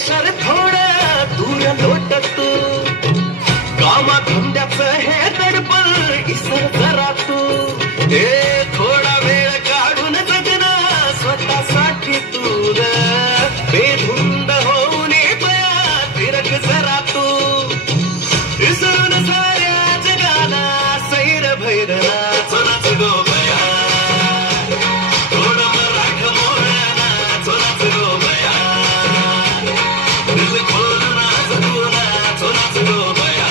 Pressure थोडं दूर लोट तू कामा धंद्याचं हे दडपण इसर जरा तू थोडा वेळ काढून जगणं स्वतःसाठी तू बेधुंद होऊन बया फिरक जरा तू विसरून साऱ्या जगाला सैर भैरना चोनाच गो बया थोडं मराठ मोळना चोनाच गो बया दिल खोलना जगूना चोनाच गो बया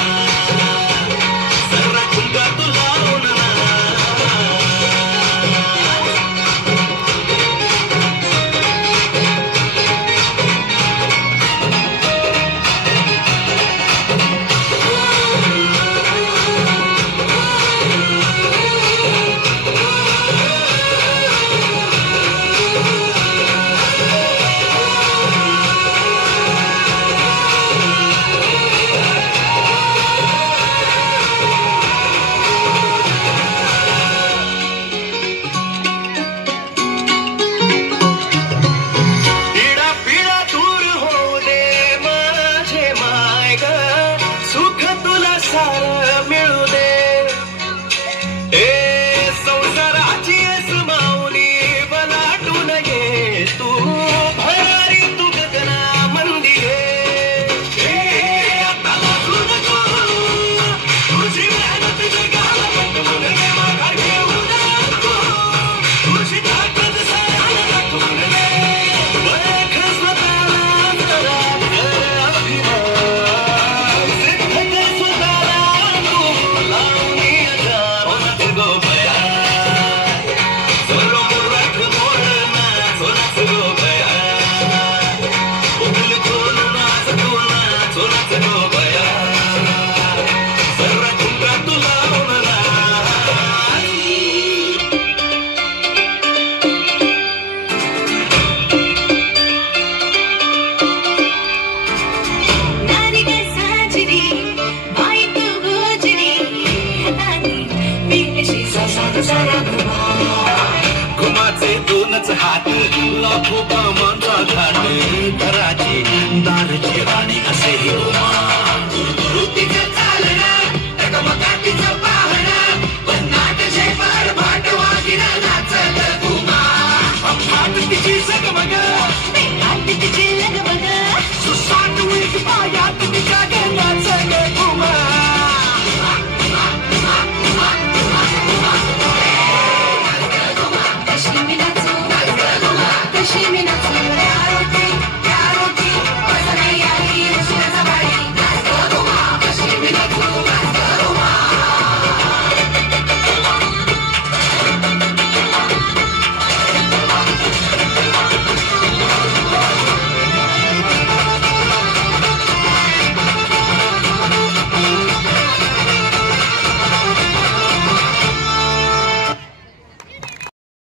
सर्रा कुंका तू लावून घुमाचे दोनच हात लाखो कामांचा घाट घराची दारची राणी असे घुमा वृत्तीचं चालणं टकमकाटीचं पाहणं पन्नाट शेपार भाट वागिना नाचत घुमा अफाट तिची सगमग बेहाट तिची लगबग सुसाट उलट पायात तिच्या घेण्याचं घुमा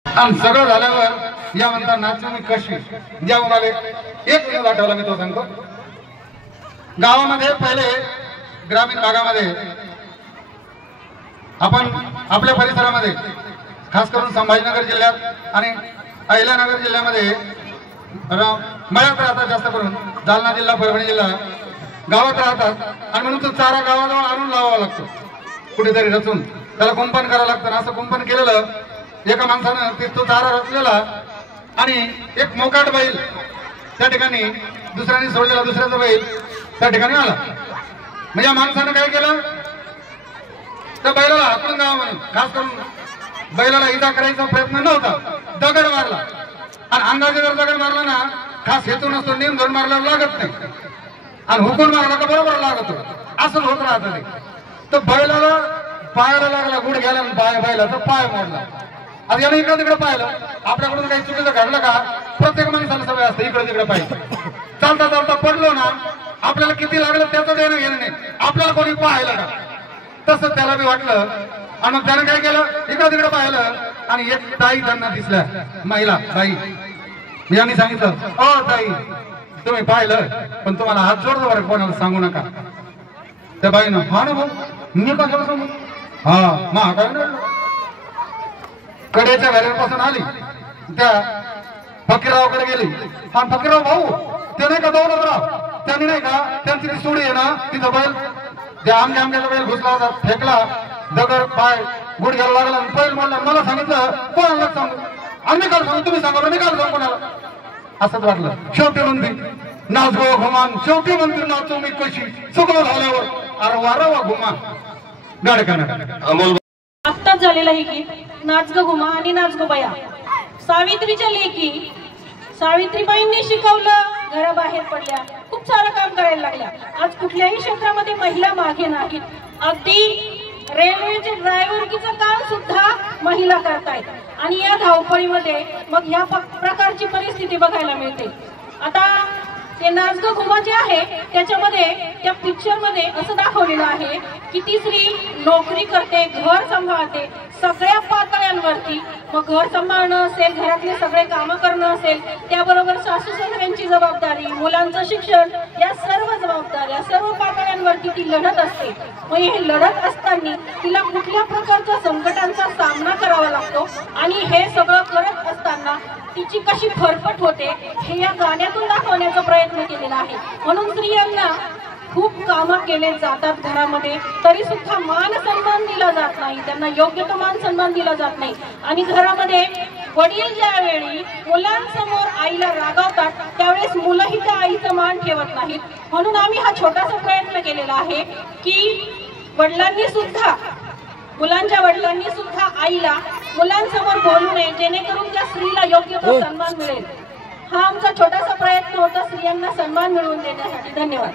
आणि सगळं झाल्यावर या म्हणता नाचणी कशी ज्या मुलाला एक दिवस आठवला मी तो सांगतो. गावामध्ये पहिले ग्रामीण भागामध्ये आपण आपल्या परिसरामध्ये खास करून संभाजीनगर जिल्ह्यात आणि अहिल्यानगर जिल्ह्यामध्ये मळ्यात राहतात, जास्त करून जालना जिल्हा परभणी जिल्हा गावात राहतात आणि म्हणून तो चारा गावाजवळ आणून लावावा लागतो कुठेतरी रचून त्याला कुंपण करावं लागतं. असं कुंपण केलेलं एका माणसानं तो चारा रचलेला आणि एक मोकाट बैल त्या ठिकाणी दुसऱ्याने सोडलेला दुसऱ्याचा बैल त्या ठिकाणी आला. म्हणजे या माणसानं काय केलं त्या बैलाला हाकलून जावं म्हणून खास करून बैलाला इजा करायचा प्रयत्न नव्हता, दगड मारला आणि अंदाजे जर दगड मारला ना खास हेतू नसतो, नेम धरून मारल्यावर लागत नाही आणि हुकून मारला तर बरोबर लागतो, असं होत राहतं ते. तर बैलाला पायाला लागला गुड घ्यायला बैलाचा पाय मोडला. आता याने इकडे तिकडे पाहिलं, आपल्याकडून काही चुकीचं घडलं का प्रत्येक माणसाला सवय असते इकडे तिकडे पाहिजे. चालता चालता पडलो ना आपल्याला किती लागलं त्याचं देणं घेणं नाही, आपल्याला कोणी पाहायला का तसं त्याला बी वाटलं आणि मग त्याने काय केलं इकडे तिकडे पाहिलं आणि एक ताई त्यांना दिसल्या, महिला ताई. यांनी सांगितलं ओ ताई तुम्ही पाहिलं पण तुम्हाला हात जोडतो बरं, कोणाला सांगू नका. त्या बाईनं हा ना भाऊ मी कशाला सांगू, हा मा काय कड्याच्या घरापासून आली त्या फकीरावाकडे गेली. हा फकीराव भाऊ ते नाही का दौलतराव त्यांची ती सोडी आहे ना तिथं बैल त्या आमक्याचा बैल घुसला होता फेकला दगड पाय गुडघ्याला लागला आणि बैल म्हणला मला सांगितलं कोणाला सांगू आम्ही काल सांगू तुम्ही सांगा मी काल सांगू कोणाला असंच वाटलं. शेवटी म्हणते नाच गो घुमान शेवटी म्हणते नाचो मी कशी सगळं झाल्यावर अरे वारा वा घुमा गाड करणार. आत्ताच झालेलं आहे गीत नाच ग घुमा आणि नाच गो बया. सावित्रीच्या लेकी सावित्रीबाईंनी शिकवलं घराबाहेर पडल्या खूप सारं काम करायला लागल्या. आज कुठल्याही क्षेत्रामध्ये महिला मागे नाहीत. अगदी रेल्वेचे ड्रायव्हरकीचं काम सुद्धा महिला करतायत आणि या धावपळीमध्ये मग ह्या प्रकारची परिस्थिती बघायला मिळते. आता ते नाच ग घुमा जे आहे त्याच्यामध्ये त्या पिक्चर मध्ये असं दाखवलेलं आहे की ती स्त्री नोकरी करते घर सांभाळते सगळ्या पातळ्यांवरती. मग घर सांभाळणं असेल घरातले सगळे कामं करणं असेल त्याबरोबर सासू सासऱ्यांची जबाबदारी मुलांचं शिक्षण या सर्व जबाबदाऱ्या सर्व पातळ्यांवरती ती लढत असते. मग हे लढत असताना तिला कुठल्या प्रकारच्या संकटांचा सामना करावा लागतो आणि हे सगळं करत असताना तिची कशी फरफट होते हे या गाण्यातून दाखवण्याचा प्रयत्न केलेला आहे. म्हणून स्त्रियांना खूप कामं केले जातात घरामध्ये तरी सुद्धा मान सन्मान दिला जात नाही. त्यांना योग्य तो मान सन्मान दिला जात नाही आणि घरामध्ये वडील ज्यावेळी मुलांसमोर आईला रागावतात त्यावेळेस मुलंही त्या आईचा मान ठेवत नाहीत. म्हणून आम्ही हा छोटासा प्रयत्न केलेला आहे की वडिलांनी सुद्धा मुलांच्या वडिलांनी सुद्धा आईला मुलांसमोर बोलू नये जेणेकरून त्या स्त्रीला योग्य तो सन्मान मिळेल. हा आमचा छोटासा प्रयत्न होता स्त्रियांना सन्मान मिळवून देण्यासाठी. धन्यवाद.